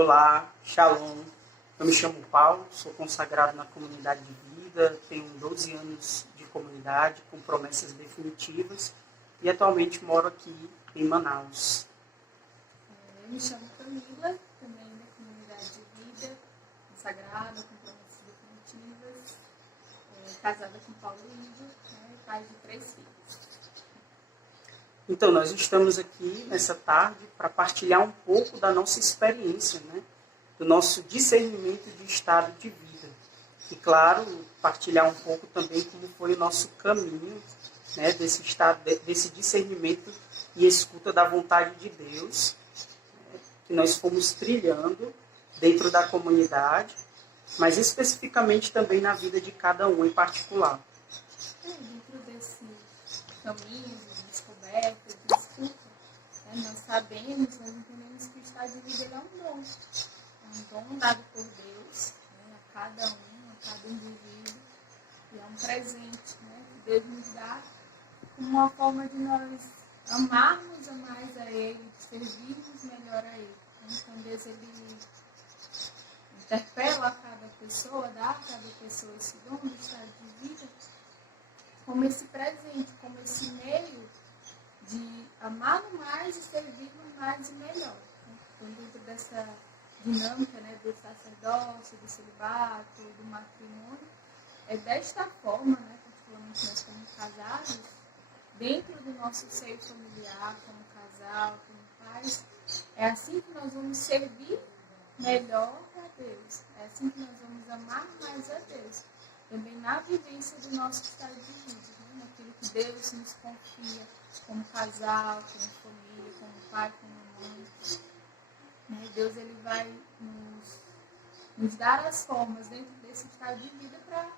Olá, Shalom. Eu me chamo Paulo, sou consagrado na comunidade de vida, tenho 12 anos de comunidade com promessas definitivas e atualmente moro aqui em Manaus. Eu me chamo Camila, também da comunidade de vida, consagrada com promessas definitivas, casada com Paulo Ivo, pai de 3 filhos. Então, nós estamos aqui nessa tarde para partilhar um pouco da nossa experiência, né? Do nosso discernimento de estado de vida. E, claro, partilhar um pouco também como foi o nosso caminho, né? Desse estado, desse discernimento e escuta da vontade de Deus, né? Que nós fomos trilhando dentro da comunidade, mas especificamente também na vida de cada um em particular. Dentro desse caminho de descoberta, de escuta, nós sabemos, nós entendemos que o estado de vida ele é um dom. É um dom dado por Deus, a cada um, a cada indivíduo, e é um presente, que Deus nos dá como uma forma de nós amarmos a mais a Ele, servirmos melhor a Ele. Então Deus ele interpela a cada pessoa, dá a cada pessoa esse dom do estado de vida como esse presente, como esse meio de amar mais e servir mais e melhor. Então, dentro dessa dinâmica, do sacerdócio, do celibato, do matrimônio, é desta forma, particularmente nós como casados, dentro do nosso seio familiar, como casal, como pais, é assim que nós vamos servir melhor a Deus. É assim que nós vamos amar mais a Deus. Também na vivência do nosso estado de vida, naquilo que Deus nos confia como casal, como família, como pai, como mãe. Deus ele vai nos dar as formas dentro desse estado de vida para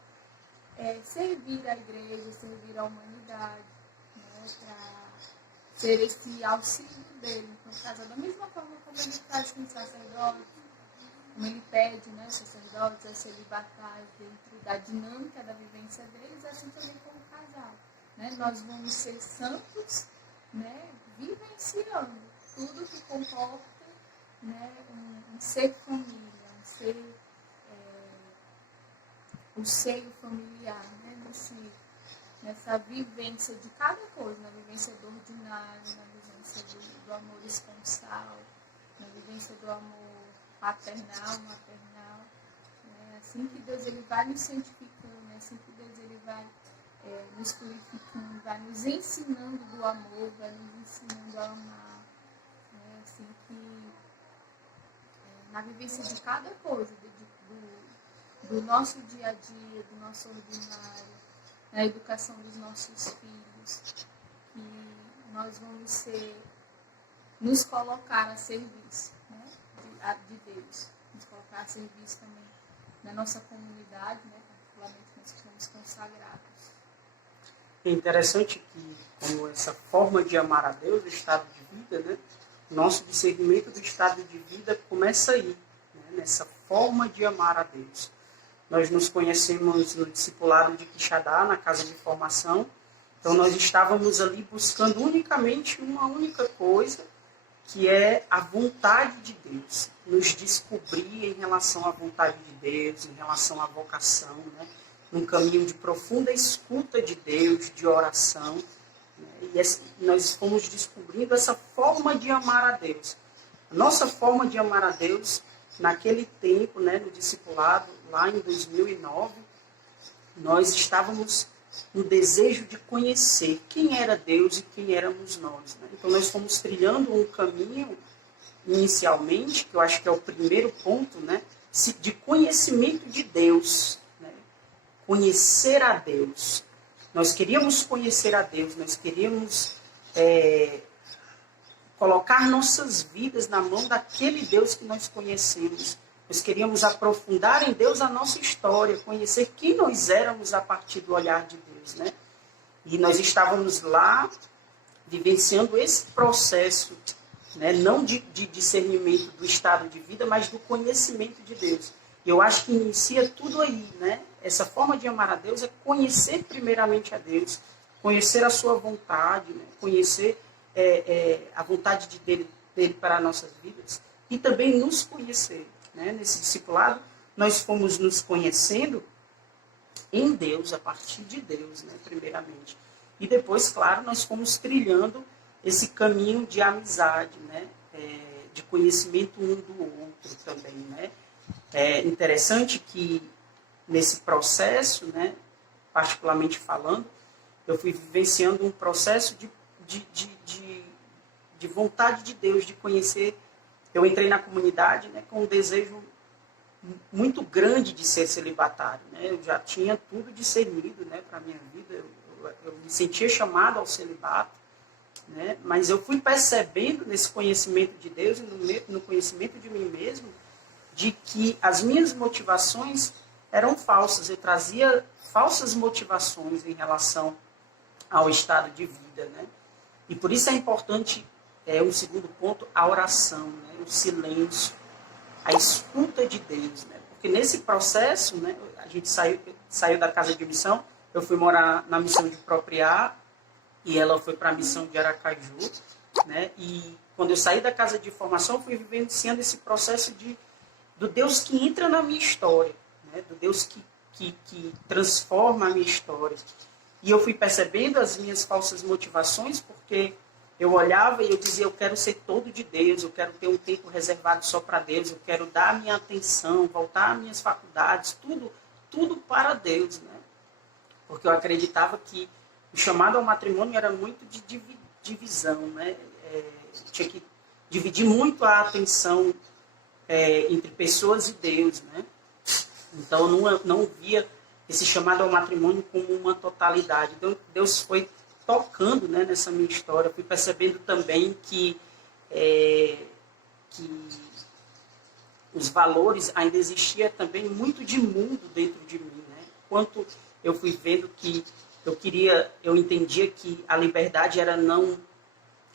servir a igreja, servir a humanidade, para ser esse auxílio dele. Então, casal, da mesma forma como ele faz com o sacerdote, como ele pede, os sacerdotes a celibatários dentro da dinâmica da vivência deles, assim também como casal. Nós vamos ser santos, vivenciando tudo que comporta um ser família, um seio familiar, nessa vivência de cada coisa, na vivência do ordinário, na vivência do amor esponsal, na vivência do amor paternal, maternal. É assim que Deus ele vai nos santificando, é assim que Deus ele vai nos purificando, vai nos ensinando do amor, vai nos ensinando a amar. É assim que, na vivência de cada coisa, do nosso dia a dia, do nosso ordinário, na educação dos nossos filhos, que nós vamos nos colocar a serviço de Deus, nos colocar a serviço também da nossa comunidade, particularmente nós que estamos consagrados. É interessante que, como essa forma de amar a Deus, o estado de vida, nosso discernimento do estado de vida começa aí, nessa forma de amar a Deus. Nós nos conhecemos no discipulado de Quixadá, na casa de formação, então nós estávamos ali buscando unicamente uma única coisa, que é a vontade de Deus, nos descobrir em relação à vontade de Deus, em relação à vocação, num caminho de profunda escuta de Deus, de oração. E nós fomos descobrindo essa forma de amar a Deus. A nossa forma de amar a Deus, naquele tempo, no discipulado, lá em 2009, nós estávamos no desejo de conhecer quem era Deus e quem éramos nós. Então nós fomos trilhando um caminho, inicialmente, que eu acho que é o primeiro ponto, de conhecimento de Deus. Conhecer a Deus. Nós queríamos conhecer a Deus, nós queríamos colocar nossas vidas na mão daquele Deus que nós conhecemos. Nós queríamos aprofundar em Deus a nossa história, conhecer quem nós éramos a partir do olhar de Deus. E nós estávamos lá vivenciando esse processo, não de discernimento do estado de vida, mas do conhecimento de Deus. E eu acho que inicia tudo aí, Essa forma de amar a Deus é conhecer primeiramente a Deus, conhecer a sua vontade, conhecer a vontade dele para nossas vidas, e também nos conhecer. Né? Nesse discipulado, nós fomos nos conhecendo em Deus, a partir de Deus, né? Primeiramente. E depois, claro, nós fomos trilhando esse caminho de amizade, né? De conhecimento um do outro também. Né? É interessante que nesse processo, né, particularmente falando, eu fui vivenciando um processo de vontade de Deus, de conhecer. Eu entrei na comunidade, né, com um desejo muito grande de ser celibatário. Né? Eu já tinha tudo discernido, né, para a minha vida, eu me sentia chamado ao celibato, né? Mas eu fui percebendo nesse conhecimento de Deus e no conhecimento de mim mesmo, de que as minhas motivações eram falsas. Eu trazia falsas motivações em relação ao estado de vida. Né? E por isso é importante, o segundo ponto, a oração, né? O silêncio, a escuta de Deus. Né? Porque nesse processo, né, a gente saiu da casa de missão, eu fui morar na missão de Propriar, e ela foi para a missão de Aracaju. Né? E quando eu saí da casa de formação, eu fui vivenciando esse processo do Deus que entra na minha história, né? Do Deus que transforma a minha história. E eu fui percebendo as minhas falsas motivações, porque eu olhava e eu dizia, eu quero ser todo de Deus, eu quero ter um tempo reservado só para Deus, eu quero dar a minha atenção, voltar às minhas faculdades, tudo para Deus. Né? Porque eu acreditava que o chamado ao matrimônio era muito de divisão. Né? Tinha que dividir muito a atenção entre pessoas e Deus. Né? Então, eu não via esse chamado ao matrimônio como uma totalidade. Então, Deus foi tocando, né, nessa minha história. Eu fui percebendo também que os valores ainda existia também muito de mundo dentro de mim. Né? Enquanto eu fui vendo que eu entendia que a liberdade era não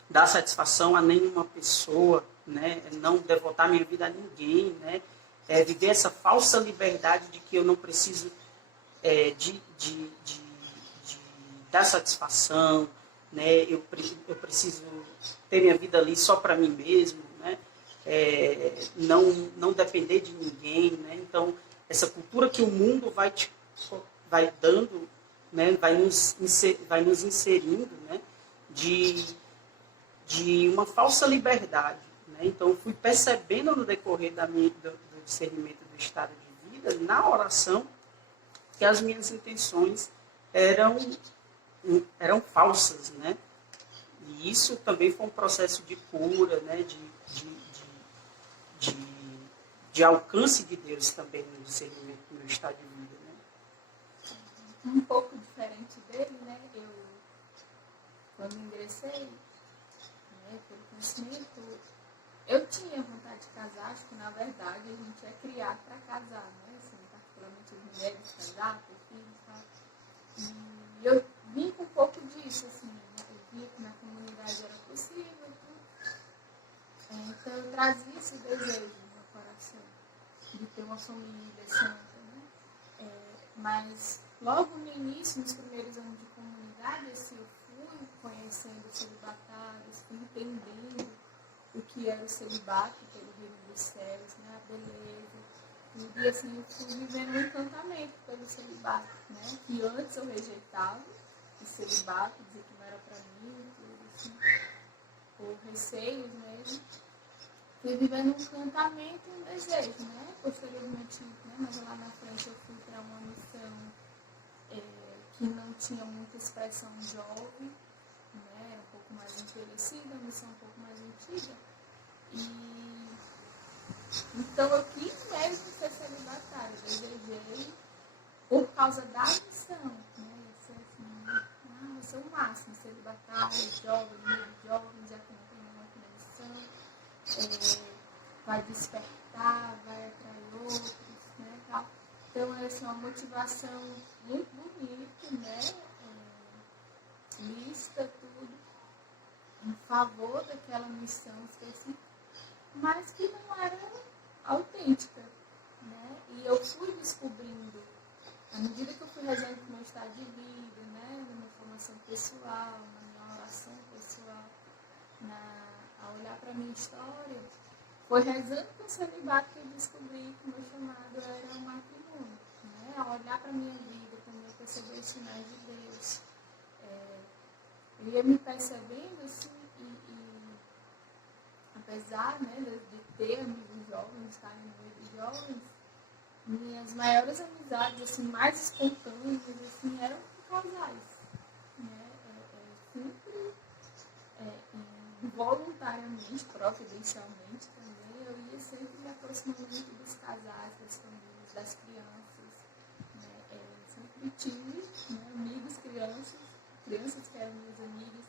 dar satisfação a nenhuma pessoa, né? Não devotar minha vida a ninguém, né? Viver essa falsa liberdade de que eu não preciso de dar satisfação, né? Eu preciso ter minha vida ali só para mim mesmo, né? Não depender de ninguém, né? Então, essa cultura que o mundo vai dando, né? Vai nos inserindo, né? De uma falsa liberdade. Né? Então, eu fui percebendo no decorrer do discernimento do estado de vida, na oração, que as minhas intenções eram falsas. Né? E isso também foi um processo de cura, né? de alcance de Deus também no discernimento do meu estado de vida. Né? Um pouco diferente dele, né? Eu, quando ingressei, pelo conhecimento, eu tinha vontade de casar, acho que na verdade a gente é criado para casar, né? Assim, particularmente as mulheres casar, ter filhos e tal. E eu vim com um pouco disso, assim, né? Eu via que na comunidade era possível, tudo. Então eu trazia esse desejo no meu coração de ter uma família santa, né? Mas logo no início, nos primeiros anos de comunidade, assim, eu fui conhecendo os celibatários, fui entendendo o que era o celibato pelo reino dos céus, né, a beleza. E assim, eu fui vivendo um encantamento pelo celibato, né, que antes eu rejeitava o celibato, dizia que não era para mim, tudo assim, por receios mesmo. Fui vivendo um encantamento e um desejo, né, posteriormente, né, mas lá na frente eu fui para uma missão que não tinha muita expressão jovem, né, um pouco mais envelhecida, a missão um pouco mais antiga. E então eu quis mesmo ser celibatária, desejei por causa da missão, né, vai ser o máximo, celibatária, jovem, meio jovem, já que não tem nenhuma aqui na missão, vai despertar, vai atrair outros, né, tal. Então, essa é uma motivação muito bonita, né? Lista tudo em favor daquela missão específica, mas que não era autêntica, né? E eu fui descobrindo, à medida que eu fui rezando o meu estado de vida, né? Na minha formação pessoal, na minha oração pessoal, a olhar para a minha história, Foi rezando com o celibato que eu descobri que o meu chamado era o matrimônio. Né? Ao olhar para a minha vida, quando eu percebi os sinais de Deus, eu ia me percebendo assim, e apesar, né, de ter amigos jovens, estar no meio de jovens, minhas maiores amizades, assim, mais espontâneas, assim, eram com casais. Né? Sempre voluntariamente, providencialmente também, eu ia sempre me aproximando muito dos casais, das famílias, das crianças. Né? Sempre tive, né, amigos, crianças que eram minhas amigas,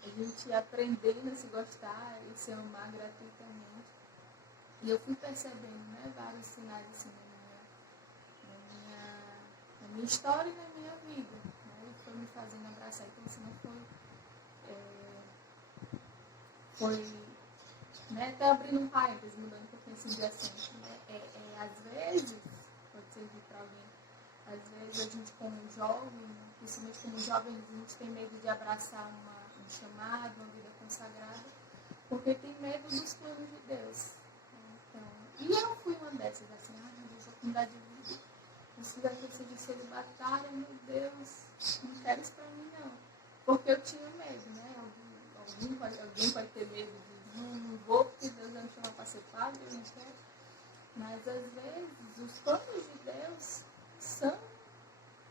que a gente ia aprendendo a se gostar e se amar gratuitamente. E eu fui percebendo, né, vários sinais assim na minha história e na minha vida. Né? E foi me fazendo abraçar. Então, assim, não foi né, até abrindo um parênteses, mudando um pouquinho assim de assunto. Né? Às vezes, pode servir para alguém, às vezes a gente como jovem, principalmente como jovem, a gente tem medo de abraçar um chamado, uma vida consagrada, porque tem medo dos planos de Deus. Então, e eu fui uma dessas, assim, meu Deus, a comunidade de vida, precisa que eu seja celibatária, meu Deus, não quero isso pra mim não. Porque eu tinha medo, né? Alguém pode ter medo de não vou porque Deus vai me chamar para ser padre, eu não quero. Mas às vezes os planos de Deus são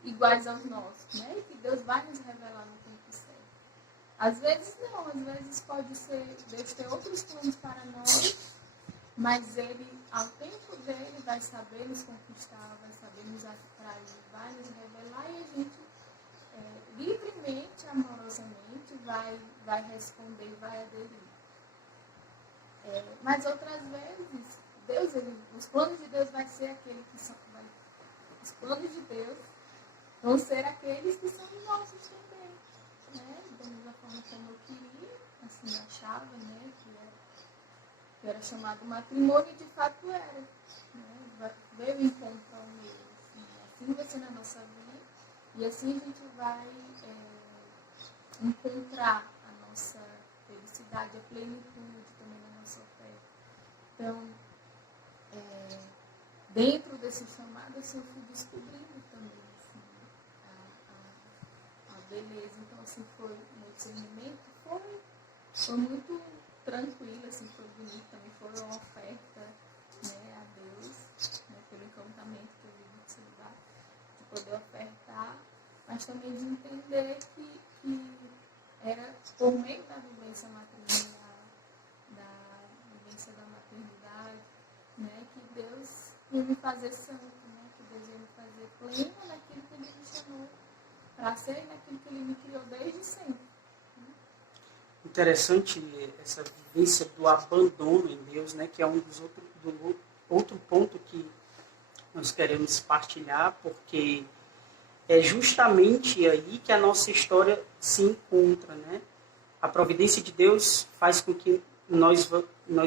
iguais aos nossos, né? E que Deus vai nos revelar no tempo certo. Às vezes não, às vezes pode ser, Deus tem outros planos para nós, mas Ele, ao tempo dele, vai saber nos conquistar, vai saber nos atrair, vai nos revelar e a gente livremente, amorosamente, vai responder, vai aderir. Mas outras vezes, os planos de Deus vai ser aqueles que são, os planos de Deus vão ser aqueles que são os nossos também, né? Da mesma forma como eu queria, assim, achava, né, que era chamado matrimônio, e de fato era, né? Veio encontrar o meu, assim vai ser na nossa vida, e assim a gente vai encontrar a nossa felicidade, a plenitude também na nossa fé. Então, dentro desse chamado, assim, eu fui descobrindo também assim, a beleza. Então, assim, foi meu discernimento, foi muito tranquilo, assim, foi bonito também, foi uma oferta, né, a Deus, né, pelo encantamento que eu vivi de celibato, de poder ofertar, mas também de entender que era por meio da vivência matrimonial, da vivência da maternidade, né, que Deus ia me fazer santo, né, que Deus ia me fazer pleno naquilo que Ele me chamou para ser, naquilo que Ele me criou desde sempre. Interessante essa vivência do abandono em Deus, né, que é um dos outro ponto que nós queremos partilhar, porque é justamente aí que a nossa história se encontra, né? A providência de Deus faz com que nós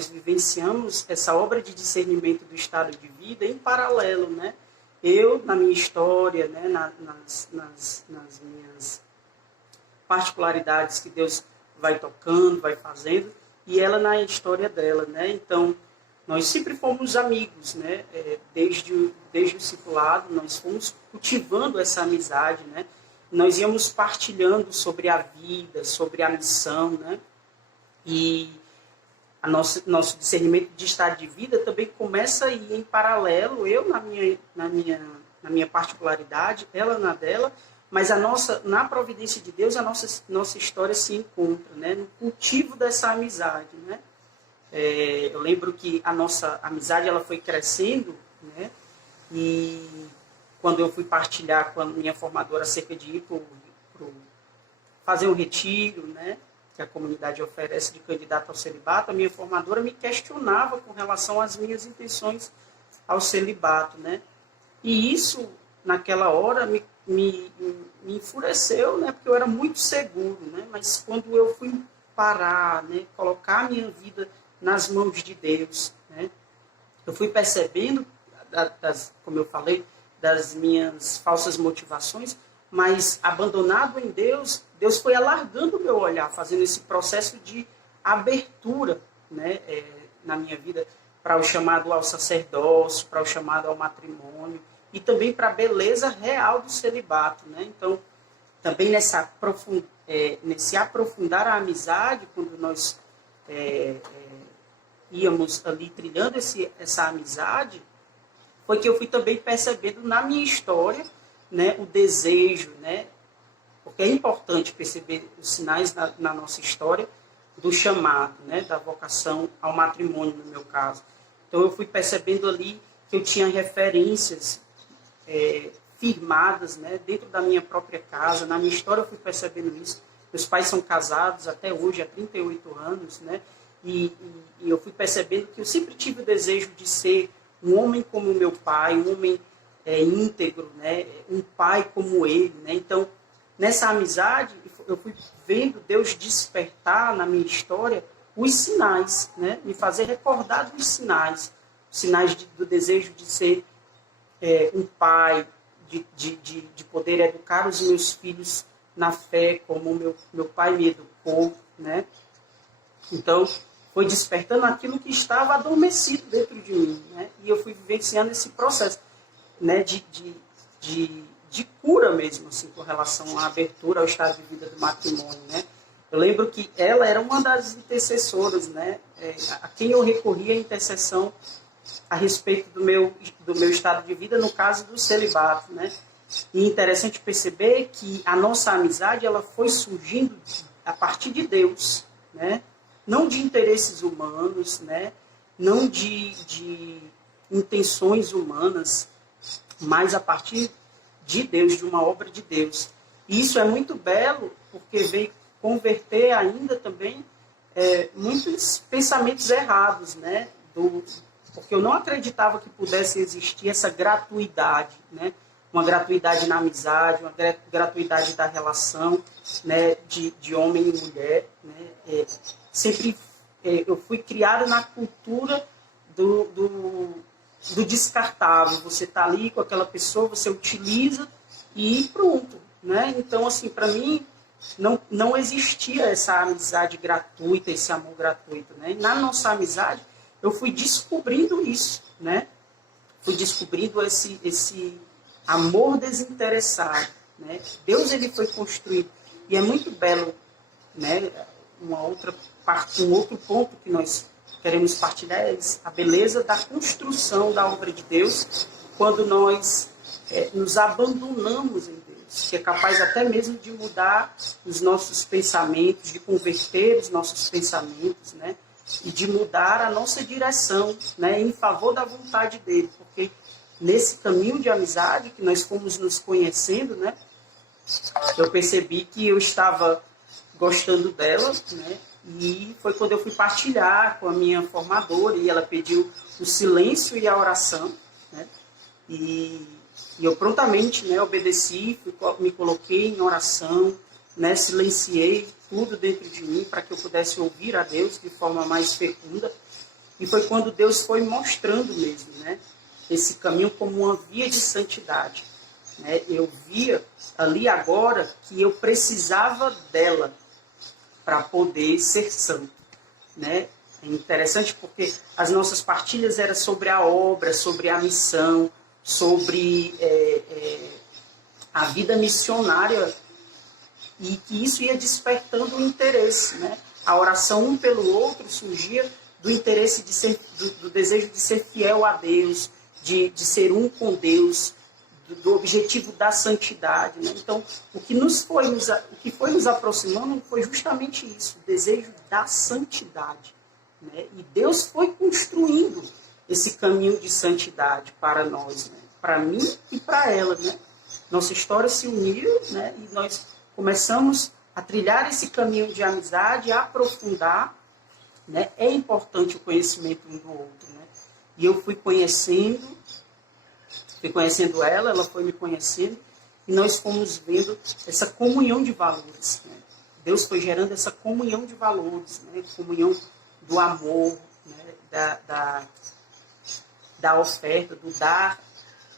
vivenciamos essa obra de discernimento do estado de vida em paralelo, né? Eu, na minha história, né, nas minhas particularidades que Deus vai tocando, vai fazendo, e ela na história dela, né? Então, nós sempre fomos amigos, né? Desde o discipulado, nós fomos cultivando essa amizade, né? Nós íamos partilhando sobre a vida, sobre a missão, né? E nosso discernimento de estado de vida também começa a ir em paralelo, eu na minha particularidade, ela na dela, mas na providência de Deus, a nossa história se encontra, né? No cultivo dessa amizade, né? Eu lembro que a nossa amizade ela foi crescendo, né? E quando eu fui partilhar com a minha formadora acerca de ir fazer um retiro, né, que a comunidade oferece de candidato ao celibato, a minha formadora me questionava com relação às minhas intenções ao celibato, né? E isso, naquela hora, me enfureceu, né, porque eu era muito seguro, né? Mas quando eu fui parar, né, colocar a minha vida nas mãos de Deus, né, eu fui percebendo, como eu falei, das minhas falsas motivações, mas abandonado em Deus, Deus foi alargando o meu olhar, fazendo esse processo de abertura, né, na minha vida para o chamado ao sacerdócio, para o chamado ao matrimônio e também para a beleza real do celibato, né? Então, também nesse aprofundar a amizade, quando nós íamos ali trilhando essa amizade, foi que eu fui também percebendo na minha história, né, o desejo, né, porque é importante perceber os sinais na nossa história do chamado, né, da vocação ao matrimônio, no meu caso. Então, eu fui percebendo ali que eu tinha referências firmadas, né, dentro da minha própria casa. Na minha história, eu fui percebendo isso. Meus pais são casados até hoje, há 38 anos, né, e eu fui percebendo que eu sempre tive o desejo de ser um homem como meu pai, um homem íntegro, né, um pai como ele, né. Então, nessa amizade, eu fui vendo Deus despertar na minha história os sinais, né, me fazer recordar dos sinais, sinais do desejo de ser um pai, de poder educar os meus filhos na fé, como meu pai me educou, né. Então, foi despertando aquilo que estava adormecido dentro de mim, né, e eu fui vivenciando esse processo, né, de cura mesmo, assim, com relação à abertura ao estado de vida do matrimônio, né. Eu lembro que ela era uma das intercessoras, né, a quem eu recorria a intercessão a respeito do meu estado de vida, no caso do celibato, né. E é interessante perceber que a nossa amizade, ela foi surgindo a partir de Deus, né, não de interesses humanos, né, não de intenções humanas, mas a partir de Deus, de uma obra de Deus. E isso é muito belo, porque veio converter ainda também muitos pensamentos errados, né? Porque eu não acreditava que pudesse existir essa gratuidade, né? Uma gratuidade na amizade, uma gratuidade da relação, né? de homem e mulher. Né? Sempre eu fui criado na cultura do descartável. Você está ali com aquela pessoa, você utiliza e pronto, né? Então, assim, para mim, não existia essa amizade gratuita, esse amor gratuito, né? E na nossa amizade, eu fui descobrindo isso, né? Fui descobrindo esse amor desinteressado, né? Deus, ele foi construído. E é muito belo, né? Uma outra parte, um outro ponto que nós queremos partilhar é a beleza da construção da obra de Deus quando nós nos abandonamos em Deus, que é capaz até mesmo de mudar os nossos pensamentos, de converter os nossos pensamentos, né? E de mudar a nossa direção, né? Em favor da vontade dele, porque nesse caminho de amizade que nós fomos nos conhecendo, né? Eu percebi que eu estava gostando dela, né? E foi quando eu fui partilhar com a minha formadora e ela pediu o silêncio e a oração, né? E eu prontamente, né, obedeci, me coloquei em oração, né, silenciei tudo dentro de mim para que eu pudesse ouvir a Deus de forma mais fecunda. E foi quando Deus foi mostrando mesmo, né, esse caminho como uma via de santidade, né? Eu via ali agora que eu precisava dela para poder ser santo, né? É interessante porque as nossas partilhas eram sobre a obra, sobre a missão, sobre a vida missionária, e que isso ia despertando o interesse, né? A oração um pelo outro surgia do interesse de ser, do desejo de ser fiel a Deus, de ser um com Deus, do objetivo da santidade, né? Então, o que foi nos aproximando foi justamente isso, o desejo da santidade, né? E Deus foi construindo esse caminho de santidade para nós, né? Para mim e para ela, né? Nossa história se uniu, né? E nós começamos a trilhar esse caminho de amizade, a aprofundar, né? É importante o conhecimento um do outro, né? E eu fui conhecendo ela, ela foi me conhecendo, e nós fomos vendo essa comunhão de valores, né? Deus foi gerando essa comunhão de valores, né? Comunhão do amor, né? Da oferta, do dar,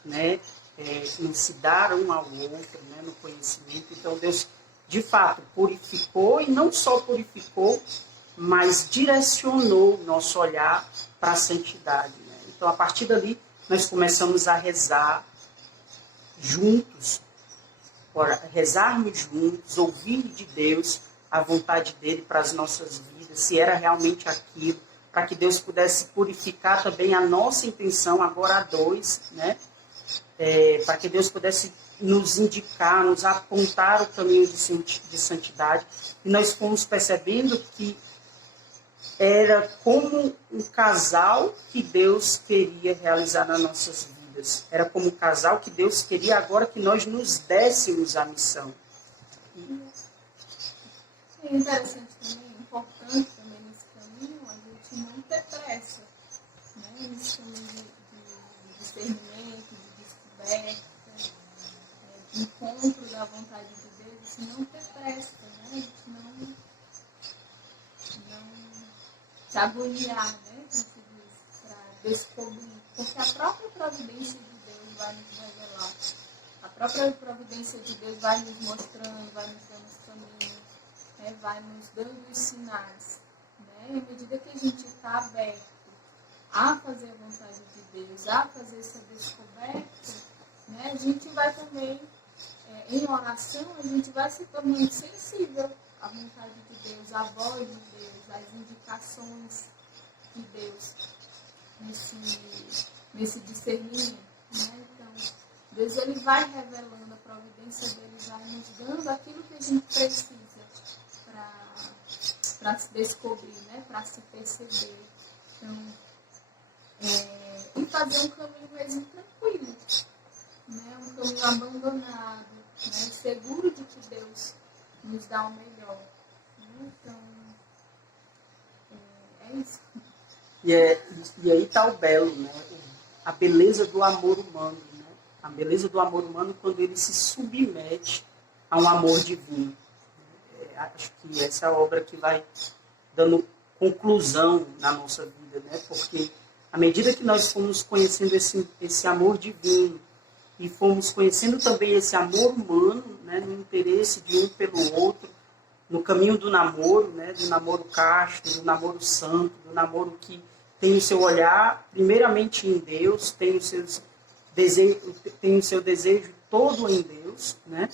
né? Em se dar um ao outro, né? No conhecimento. Então, Deus, de fato, purificou, e não só purificou mas direcionou o nosso olhar para a santidade. Né? Então, a partir dali, nós começamos a rezar juntos, rezarmos juntos, ouvir de Deus a vontade dele para as nossas vidas, se era realmente aquilo, para que Deus pudesse purificar também a nossa intenção, agora a dois, né? Para que Deus pudesse nos indicar, nos apontar o caminho de santidade. E nós fomos percebendo que era como um casal que Deus queria realizar nas nossas vidas. Era como um casal que Deus queria agora que nós nos dessemos a missão. É interessante também, importante também nesse caminho, a gente não ter pressa, né? Nesse caminho de discernimento, de descoberta, de encontro da vontade de Deus, assim, não ter pressa, né? A gente não se agoniar, né? Para descobrir, porque a própria providência de Deus vai nos revelar, a própria providência de Deus vai nos mostrando, vai nos dando os caminhos, né? Vai nos dando os sinais, né? E à medida que a gente está aberto a fazer a vontade de Deus, a fazer essa descoberta, né? A gente vai também, em oração, a gente vai se tornando sensível à vontade de Deus, à voz de Deus, às indicações de Deus nesse discernimento, né? Então, Deus ele vai revelando, a providência dele vai nos dando aquilo que a gente precisa para se descobrir, né? Para se perceber. Então, e fazer um caminho mesmo tranquilo, né? Um caminho abandonado, né? Seguro de que Deus nos dá o melhor. Né? Então, é isso. E aí está o belo, né? A beleza do amor humano. Né? A beleza do amor humano quando ele se submete a um amor divino. Acho que essa é a obra que vai dando conclusão na nossa vida, né? Porque à medida que nós fomos conhecendo esse amor divino e fomos conhecendo também esse amor humano, né? No interesse de um pelo outro, no caminho do namoro, né? Do namoro casto, do namoro santo, do namoro que tem o seu olhar primeiramente em Deus, tem o seu desejo todo em Deus, né?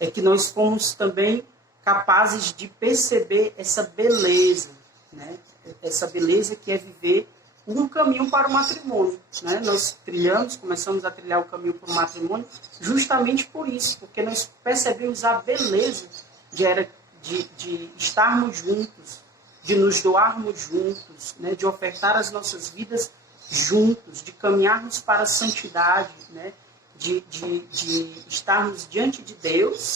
É que nós fomos também capazes de perceber essa beleza, né? Essa beleza que é viver um caminho para o matrimônio, né? Nós começamos a trilhar o caminho para o matrimônio justamente por isso, porque nós percebemos a beleza de estarmos juntos, de nos doarmos juntos, né? De ofertar as nossas vidas juntos, de caminharmos para a santidade, né? De estarmos diante de Deus